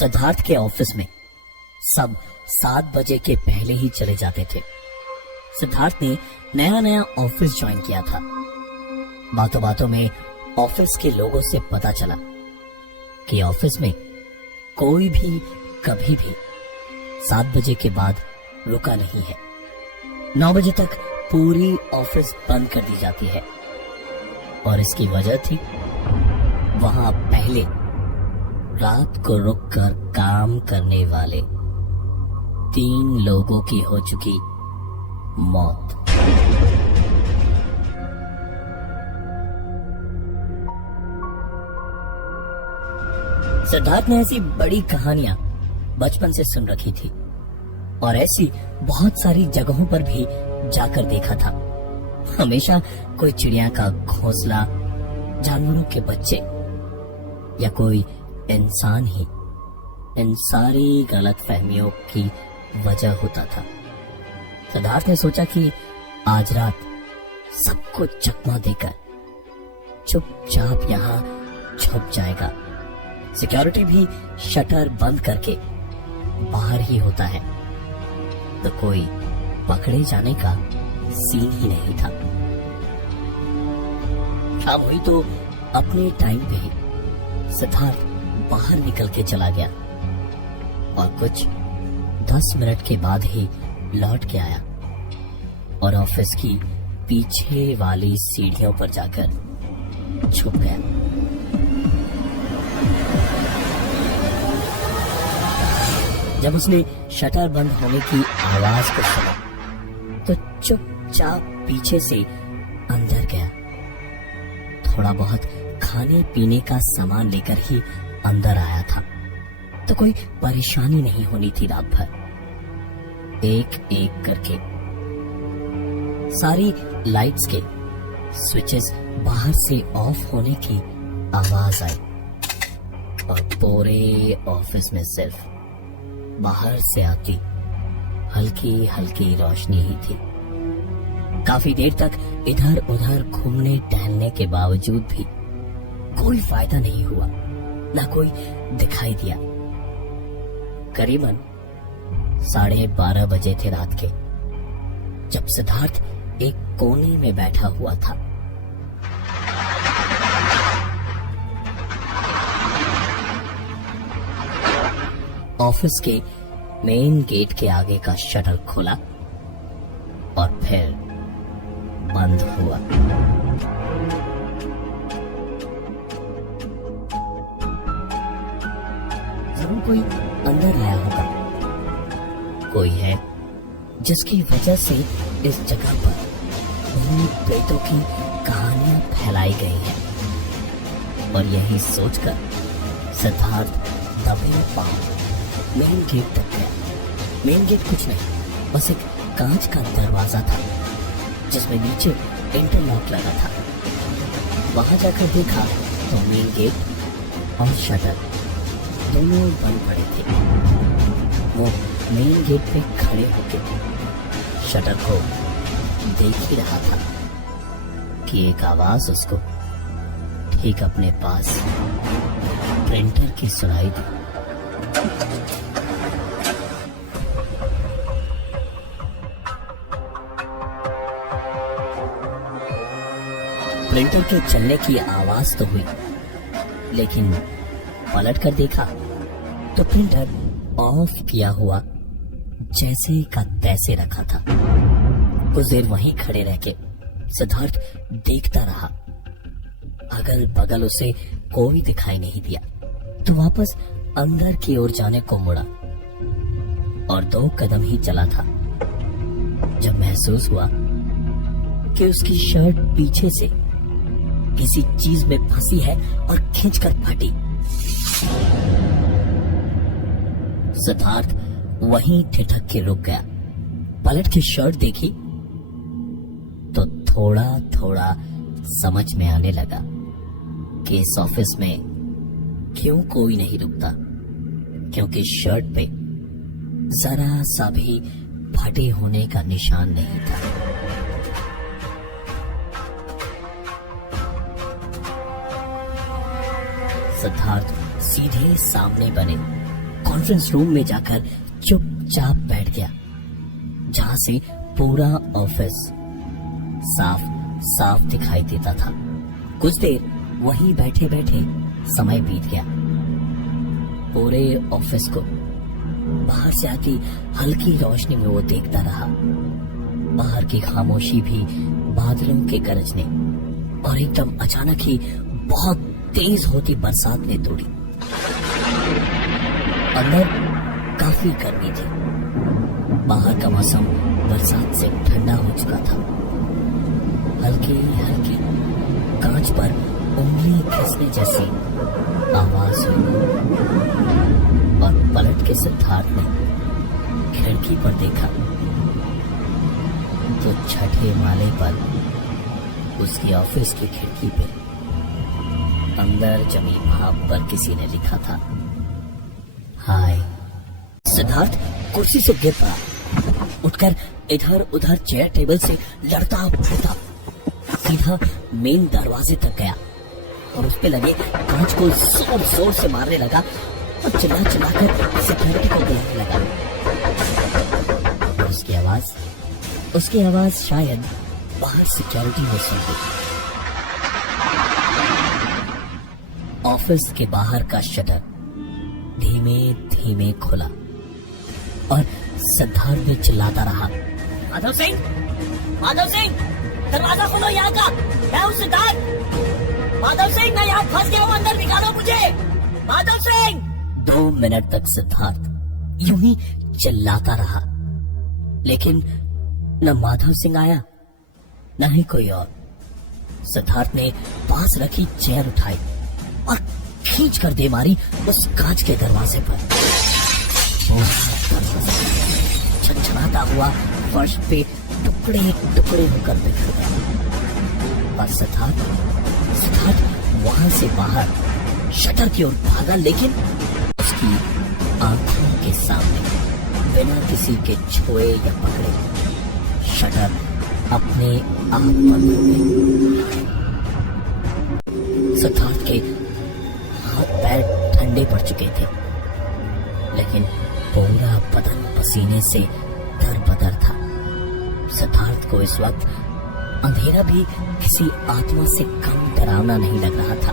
सिद्धार्थ के ऑफिस में सब 7 बजे के पहले ही चले जाते थे। सिद्धार्थ ने नया नया ऑफिस ज्वाइन किया था। बातों बातों में ऑफिस के लोगों से पता चला कि ऑफिस में कोई भी कभी भी 7 बजे के बाद रुका नहीं है। 9 बजे तक पूरी ऑफिस बंद कर दी जाती है और इसकी वजह थी वहां पहले रात को रुककर काम करने वाले 3 लोगों की हो चुकी मौत। सिद्धार्थ ने ऐसी बड़ी कहानियां बचपन से सुन रखी थी और ऐसी बहुत सारी जगहों पर भी जाकर देखा था। हमेशा कोई चिड़िया का घोंसला, जानवरों के बच्चे या कोई इंसान ही इन सारी गलतफहमियों की वजह होता था। सिद्धार्थ ने सोचा कि आज रात सबको चकमा देकर चुपचाप यहाँ छुप जाएगा। सिक्योरिटी भी शटर बंद करके बाहर ही होता है, तो कोई पकड़े जाने का सीन ही नहीं था। शाम हुई तो अपने टाइम पे ही सिद्धार्थ बाहर निकल के चला गया और कुछ 10 मिनट के बाद ही लौट के आया और ऑफिस की पीछे वाली सीढ़ियों पर जाकर छुप गया। जब उसने शटर बंद होने की आवाज को सुना तो चुपचाप पीछे से अंदर गया। थोड़ा बहुत खाने पीने का सामान लेकर ही अंदर आया था, तो कोई परेशानी नहीं होनी थी। रात भर एक एक करके सारी लाइट्स के स्विचेस बाहर से ऑफ होने की आवाज आई और पूरे ऑफिस में सिर्फ बाहर से आती हल्की हल्की रोशनी ही थी। काफी देर तक इधर उधर घूमने टहलने के बावजूद भी कोई फायदा नहीं हुआ, ना कोई दिखाई दिया। करीबन 12:30 बजे थे रात के, जब सिद्धार्थ एक कोने में बैठा हुआ था। ऑफिस के मेन गेट के आगे का शटर खुला और फिर बंद हुआ। जरूर कोई अंदर आया होगा। कोई है जिसकी वजह से इस जगह पर भूत प्रेतों की कहानियां फैलाई गई हैं। और यही सोचकर सिद्धार्थ दबे पांव मेन गेट तक गया। मेन गेट कुछ नहीं, बस एक कांच का दरवाजा था जिसमें नीचे इंटरलॉक लगा था। वहां जाकर देखा तो मेन गेट और शटर दोनों बंद पड़े थे। वो मेन गेट पे खड़े होकर शटर को देख ही रहा था कि एक आवाज उसको ठीक अपने पास प्रिंटर की सुनाई दी। प्रिंटर के चलने की आवाज तो हुई, लेकिन पलट कर देखा तो प्रिंटर ऑफ किया हुआ जैसे का तैसे रखा था। कुछ देर वहीं खड़े रह के सिद्धार्थ देखता रहा। अगल बगल उसे कोई दिखाई नहीं दिया, तो वापस अंदर की ओर जाने को मुड़ा और 2 कदम ही चला था जब महसूस हुआ कि उसकी शर्ट पीछे से किसी चीज में फंसी है और खींचकर फटी। सिद्धार्थ वहीं ठिठक के रुक गया। पलट के शर्ट देखी तो थोड़ा थोड़ा समझ में आने लगा कि इस ऑफिस में क्यों कोई नहीं रुकता, क्योंकि शर्ट पे जरा सा भी फटे होने का निशान नहीं था। सिद्धार्थ सीधे सामने बने कॉन्फ्रेंस रूम में जाकर चुपचाप बैठ गया, जहां से पूरा ऑफिस साफ साफ दिखाई देता था। कुछ देर वहीं बैठे बैठे समय बीत गया। पूरे ऑफिस को बाहर से आती हल्की रोशनी में वो देखता रहा। बाहर की खामोशी भी बादलों के गरजने और एकदम अचानक ही बहुत तेज होती बरसात ने तोड़ी। अंदर काफी गर्मी थी। बाहर का मौसम बरसात से ठंडा हो चुका था। हल्की हल्की कांच पर उंगली घिसने जैसी आवाज हुई और पलट के सिद्धार्थ ने खिड़की पर देखा तो छठे माले पर उसकी ऑफिस की खिड़की पे अंदर जमी भाप पर किसी ने लिखा था, हाय। सिद्धार्थ कुर्सी से गिर पड़ा, उठकर इधर उधर चेयर टेबल से लड़ता फिरता सीधा मेन दरवाजे तक गया और उस पे लगे कांच को जोर जोर से मारने लगा और चिल्ला चिल्लाकर सिक्योरिटी को बुलाने लगा। और उसकी आवाज शायद बाहर सिक्योरिटी ने सुन ली। ऑफिस के बाहर का शटर धीमे धीमे खुला और सिद्धार्थ भी चिल्लाता रहा, माधव सिंह, दरवाजा खोलो यहाँ का, मैं हूँ सिद्धार्थ। माधव सिंह, मैं यहाँ फंस गया हूँ, अंदर निकालो मुझे, माधव सिंह। 2 मिनट तक सिद्धार्थ यूं ही चिल्लाता रहा, लेकिन न माधव सिंह आया न ही कोई और। सिद्धार्थ ने पास रखी चेयर उठाई और खींच कर दे मारी उस कांच के दरवाजे पर। छनछनाता हुआ फर्श पे टुकड़े टुकड़े होकर बिखर गया और सिद्धार्थ वहां से बाहर शटर की ओर भागा, लेकिन उसकी आंखों के सामने बिना किसी के छुए या पकड़े शटर अपने आप बंद हो गई। सिद्धार्थ के हाथ पैर ठंडे पड़ चुके थे, लेकिन पूरा बदन पसीने से दरबदर था। सिद्धार्थ को इस वक्त अंधेरा भी किसी आत्मा से कम डरावना नहीं लग रहा था।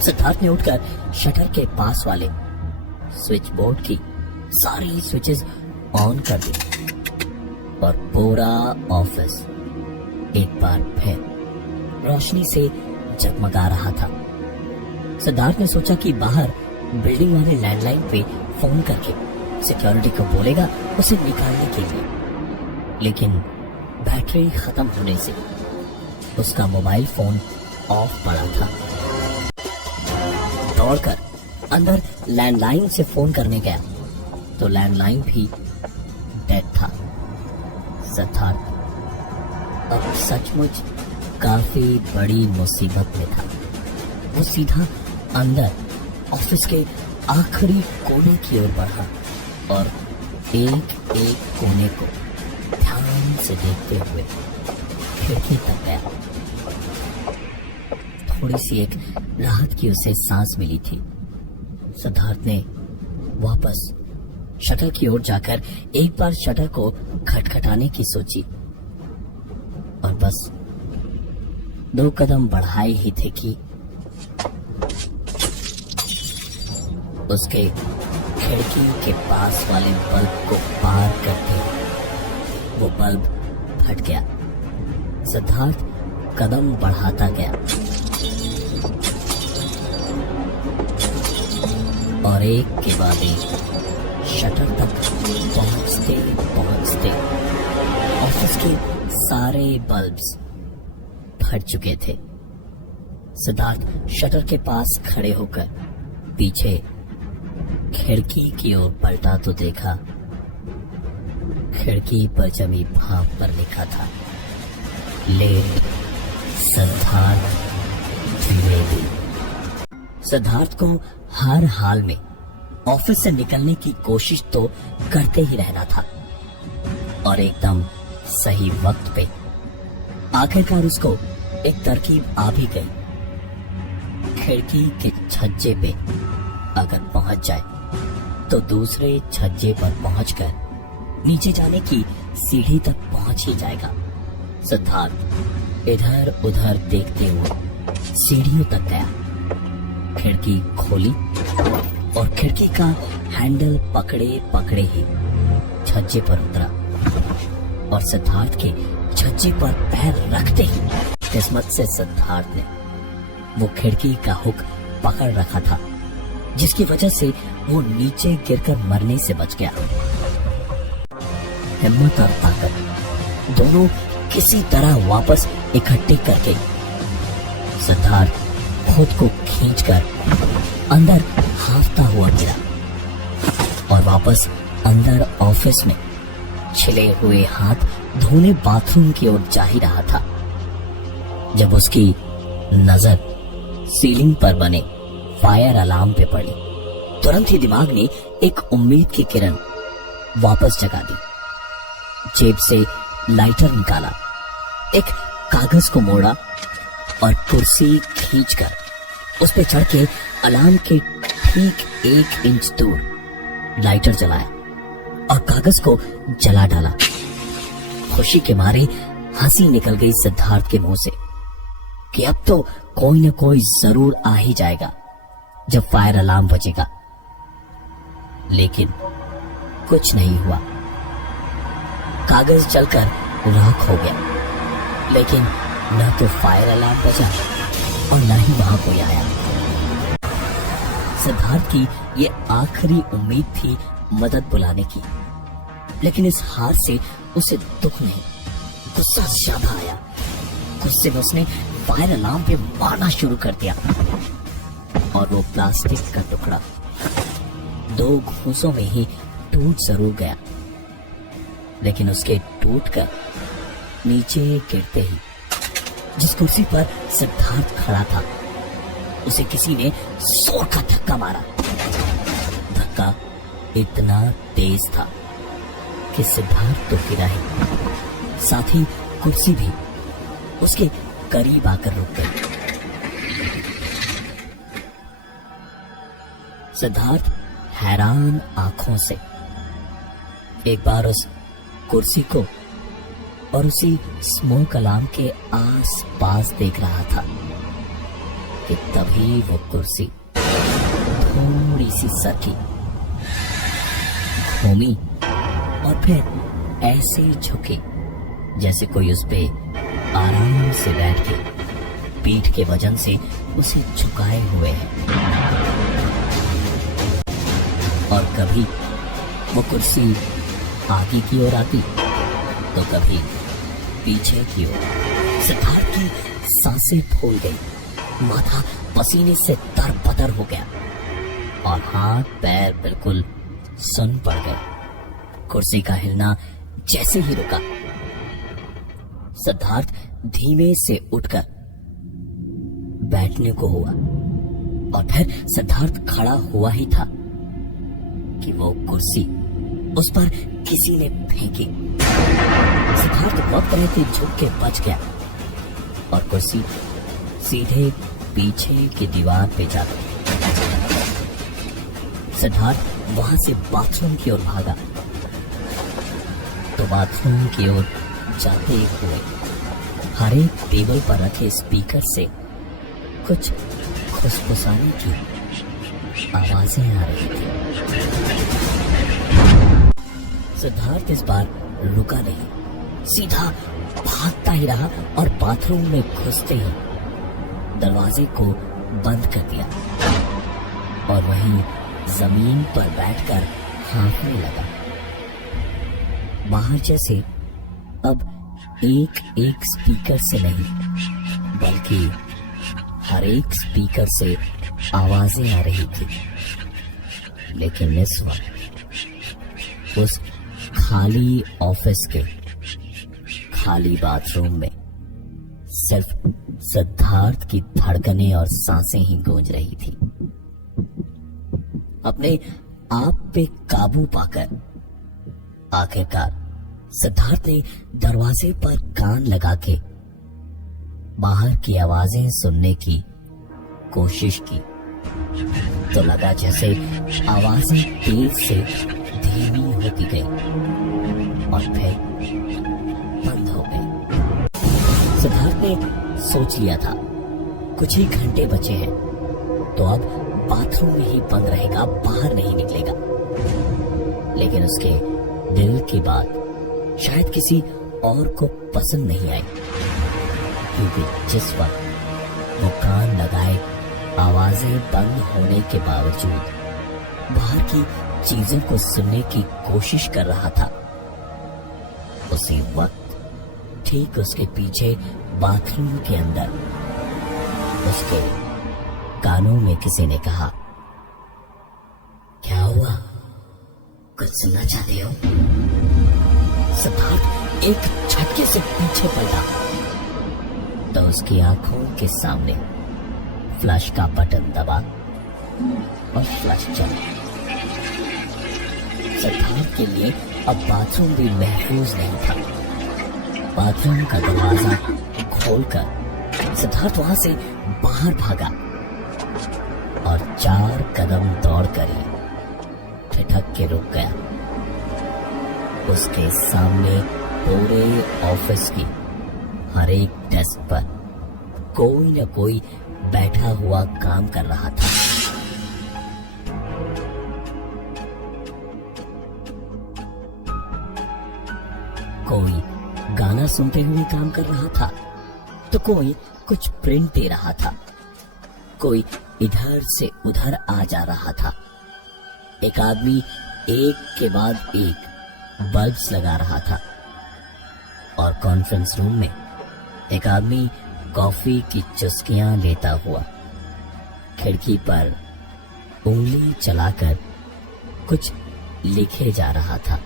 सिद्धार्थ ने उठकर शटर के पास वाले स्विच बोर्ड की सारी स्विचेस ऑन कर दी और पूरा ऑफिस एक बार फिर रोशनी से जगमगा रहा था। सिद्धार्थ ने सोचा कि बाहर बिल्डिंग वाले लैंडलाइन पे फोन करके सिक्योरिटी को बोलेगा उसे निकालने के लिए, लेकिन बैटरी खत्म होने से उसका मोबाइल फोन ऑफ पड़ा था। दौड़कर अंदर लैंडलाइन से फोन करने गया तो लैंडलाइन भी डेड था। सिद्धार्थ अब सचमुच काफी बड़ी मुसीबत में था। वो सीधा अंदर ऑफिस के आखिरी कोने की ओर बढ़ा और एक एक कोने को ध्यान से देखते हुए खिड़की तक गया। थोड़ी सी एक राहत की उसे सांस मिली थी। सिद्धार्थ ने वापस शटर की ओर जाकर एक बार शटर को खटखटाने की सोची और बस 2 कदम बढ़ाए ही थे कि उसके खिड़की के पास वाले बल्ब को पार करते वो बल्ब फट गया। सिद्धार्थ कदम बढ़ाता गया और एक के बाद एक शटर तक पहुंचते ऑफिस के सारे बल्ब्स फट चुके थे। सिद्धार्थ शटर के पास खड़े होकर पीछे खिड़की की ओर पलटा तो देखा खिड़की पर जमी भाप पर लिखा था, लेट सिद्धार्थ द्विवेदी। सिद्धार्थ को हर हाल में ऑफिस से निकलने की कोशिश तो करते ही रहना था और एकदम सही वक्त पे आखिरकार उसको एक तरकीब आ भी गई। खिड़की के छज्जे पे अगर पहुंच जाए तो दूसरे छज्जे पर पहुंचकर नीचे जाने की सीढ़ी तक पहुंच ही जाएगा। सिद्धार्थ इधर उधर देखते हुए सीढ़ियों तक गया, खिड़की खोली और खिड़की का हैंडल पकड़े पकड़े ही छज्जे पर उतरा और सिद्धार्थ के छज्जे पर पैर रखते ही किस्मत से सिद्धार्थ ने वो खिड़की का हुक पकड़ रखा था, जिसकी वजह से वो नीचे गिरकर मरने से बच गया। हिम्मत और ताकत दोनों किसी तरह वापस इकट्ठे करके सिद्धार्थ खुद को खींचकर अंदर हाफता हुआ गिरा और वापस अंदर ऑफिस में छिले हुए हाथ धोने बाथरूम की ओर जा ही रहा था, जब उसकी नजर सीलिंग पर बने फायर अलार्म पे पड़ी। तुरंत ही दिमाग ने एक उम्मीद की किरण वापस जगा दी। जेब से लाइटर निकाला, एक कागज को मोड़ा और कुर्सी खींचकर उस पे चढ़ के अलार्म के ठीक 1 इंच दूर लाइटर जलाया और कागज को जला डाला। खुशी के मारे हंसी निकल गई सिद्धार्थ के मुंह से कि अब तो कोई न कोई जरूर आ ही जाएगा जब फायर अलार्म बजेगा। लेकिन कुछ नहीं हुआ। कागज जलकर राख हो गया, लेकिन न तो फायर अलार्म बजा और न ही वहां कोई आया। सिद्धार्थ की ये आखिरी उम्मीद थी मदद बुलाने की, लेकिन इस हार से उसे दुख नहीं, गुस्सा ज्यादा आया। गुस्से में उसने फायर अलार्म पे मारना शुरू कर दिया और वो प्लास्टिक का टुकड़ा 2 घूंसों में ही टूट जरूर गया, लेकिन उसके टूटकर नीचे गिरते ही जिस कुर्सी पर सिद्धार्थ खड़ा था उसे किसी ने जोर का धक्का मारा। धक्का इतना तेज था कि सिद्धार्थ तो गिरा ही, साथ ही कुर्सी भी उसके करीब आकर रुक गई। सिद्धार्थ हैरान आंखों से एक बार उस कुर्सी को और उसी स्मोक अलार्म के आस पास देख रहा था कि तभी वो कुर्सी थोड़ी सी सरकी, घूमी और फिर ऐसे झुकी जैसे कोई उस पे आराम से बैठ के पीठ के वजन से उसे झुकाए हुए है। और कभी वो कुर्सी आगे की ओर आती तो कभी पीछे की ओर। सिद्धार्थ की सांसें फूल गई, माथा पसीने से तरबतर हो गया और हाथ पैर बिल्कुल सुन पड़ गए। कुर्सी का हिलना जैसे ही रुका, सिद्धार्थ धीमे से उठकर बैठने को हुआ और फिर सिद्धार्थ खड़ा हुआ ही था कि वो कुर्सी उस पर किसी ने फेंकी। सिद्धार्थ वक्त रहते झुक के बच गया और कुर्सी सीधे पीछे की दीवार पे जा गई। सिद्धार्थ वहां से बाथरूम की ओर भागा तो बाथरूम की ओर जाते हुए हर एक टेबल पर रखे स्पीकर से कुछ खुसफुसाने की आवाजें आ रही थी। सिद्धार्थ इस बार रुका नहीं, सीधा भागता ही रहा और बाथरूम में घुसते ही दरवाजे को बंद कर दिया और वहीं जमीन पर बैठकर हाँफने लगा। बाहर जैसे अब एक एक स्पीकर से नहीं बल्कि हर एक स्पीकर से आवाजें आ रही थी, लेकिन इस वक्त उस खाली ऑफिस के खाली बाथरूम में सिर्फ सिद्धार्थ की धड़कनें और सांसें ही गूंज रही थी। अपने आप पे काबू पाकर आखिरकार सिद्धार्थ ने दरवाजे पर कान लगा के बाहर की आवाजें सुनने की कोशिश की, तो लगा जैसे आवाजें तेज से धीमी होती गई और फिर बंद हो गई। सिद्धार्थ ने सोच लिया था कुछ ही घंटे बचे हैं तो अब बाथरूम में ही बंद रहेगा, बाहर नहीं निकलेगा। लेकिन उसके दिल की बात शायद किसी और को पसंद नहीं आई, क्योंकि जिस वक्त वो कान लगाए आवाजें बंद होने के बावजूद बाहर की चीजों को सुनने की कोशिश कर रहा था, उसी वक्त ठीक उसके पीछे बाथरूम के अंदर उसके कानों में किसी ने कहा, क्या हुआ, कुछ सुनना चाहते हो? सिद्धार्थ एक झटके से पीछे पलटा तो उसकी आंखों के सामने फ्लैश का बटन दबा और फ्लैश चला। सिद्धार्थ के लिए अब बाथरूम भी महफूज नहीं था। बाथरूम का दरवाजा खोलकर सिद्धार्थ वहां से बाहर भागा और 4 कदम दौड़कर ही ठिठक के रुक गया। उसके सामने पूरे ऑफिस की हर एक डेस्क पर कोई न कोई बैठा हुआ काम कर रहा था। कोई गाना सुनते हुए काम कर रहा था तो कोई कुछ प्रिंट दे रहा था, कोई इधर से उधर आ जा रहा था। एक आदमी एक के बाद एक बल्ब्स लगा रहा था और कॉन्फ्रेंस रूम में एक आदमी कॉफी की चुस्कियां लेता हुआ खिड़की पर उंगली चलाकर कुछ लिखे जा रहा था।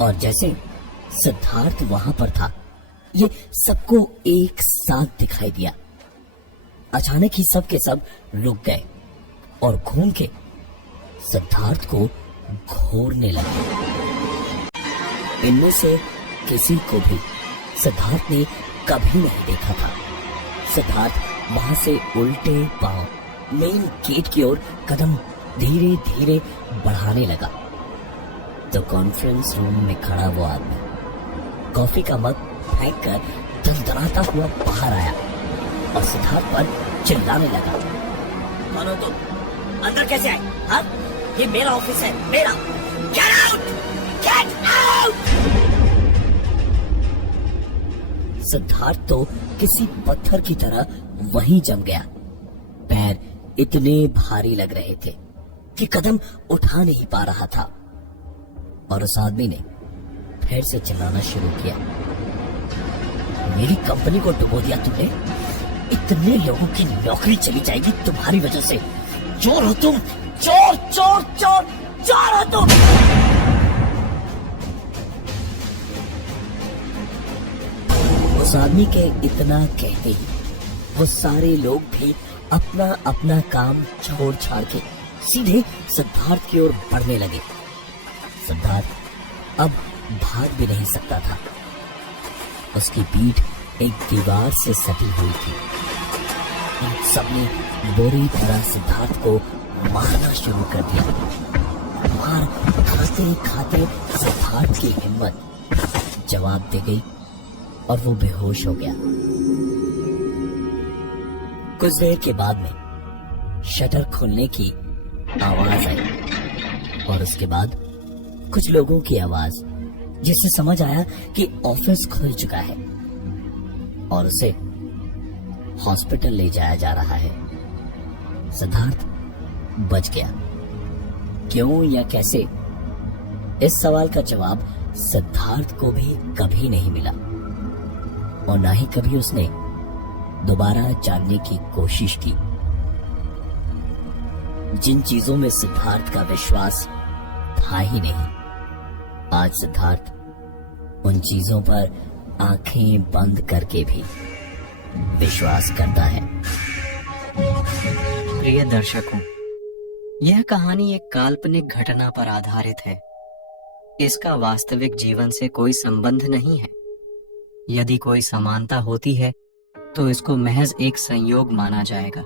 और जैसे सिद्धार्थ वहां पर था, ये सबको एक साथ दिखाई दिया। अचानक ही सब के सब रुक गए और घूम के सिद्धार्थ को घूरने लगे। इनमें से किसी को भी सिद्धार्थ ने कभी नहीं देखा था। सिद्धार्थ वहां से उल्टे पांव मेन गेट की ओर कदम धीरे धीरे बढ़ाने लगा तो कॉन्फ्रेंस रूम में खड़ा वो आदमी कॉफी का मग फेंक कर दंदराता हुआ बाहर आया और सिद्धार्थ पर चिल्लाने लगा, कौन हो तुम? अंदर कैसे आए? हाँ? ये मेरा ऑफिस है, मेरा। Get out! Get out! Siddharth तो किसी पत्थर की तरह वहीं जम गया। पैर इतने भारी लग रहे थे कि कदम उठा नहीं पा रहा था। और उस आदमी ने फिर से चिल्लाना शुरू किया, मेरी कंपनी को डुबो दिया तुमने, इतने लोगों की नौकरी चली जाएगी तुम्हारी वजह से। चोर हो तुम, चोर चोर चोर चोर हो तुम। उस आदमी के इतना कहते ही वो सारे लोग भी अपना अपना काम छोड़ छाड़ के सीधे सिद्धार्थ की ओर बढ़ने लगे। सिद्धार्थ अब भाग भी नहीं सकता था। उसकी पीठ एक दीवार से सटी हुई थी। सबने बुरी तरह सिद्धार्थ को मारना शुरू कर दिया। मार खाते खाते सिद्धार्थ की हिम्मत जवाब दे गई और वो बेहोश हो गया। कुछ देर के बाद में शटर खुलने की आवाज आई और उसके बाद कुछ लोगों की आवाज, जिससे समझ आया कि ऑफिस खुल चुका है और उसे हॉस्पिटल ले जाया जा रहा है। सिद्धार्थ बच गया। क्यों या कैसे, इस सवाल का जवाब सिद्धार्थ को भी कभी नहीं मिला और ना ही कभी उसने दोबारा जानने की कोशिश की। जिन चीजों में सिद्धार्थ का विश्वास था ही नहीं, आज सिद्धार्थ उन चीजों पर आंखें बंद करके भी विश्वास करता है। प्रिय दर्शकों, यह कहानी एक काल्पनिक घटना पर आधारित है। इसका वास्तविक जीवन से कोई संबंध नहीं है। यदि कोई समानता होती है तो इसको महज एक संयोग माना जाएगा।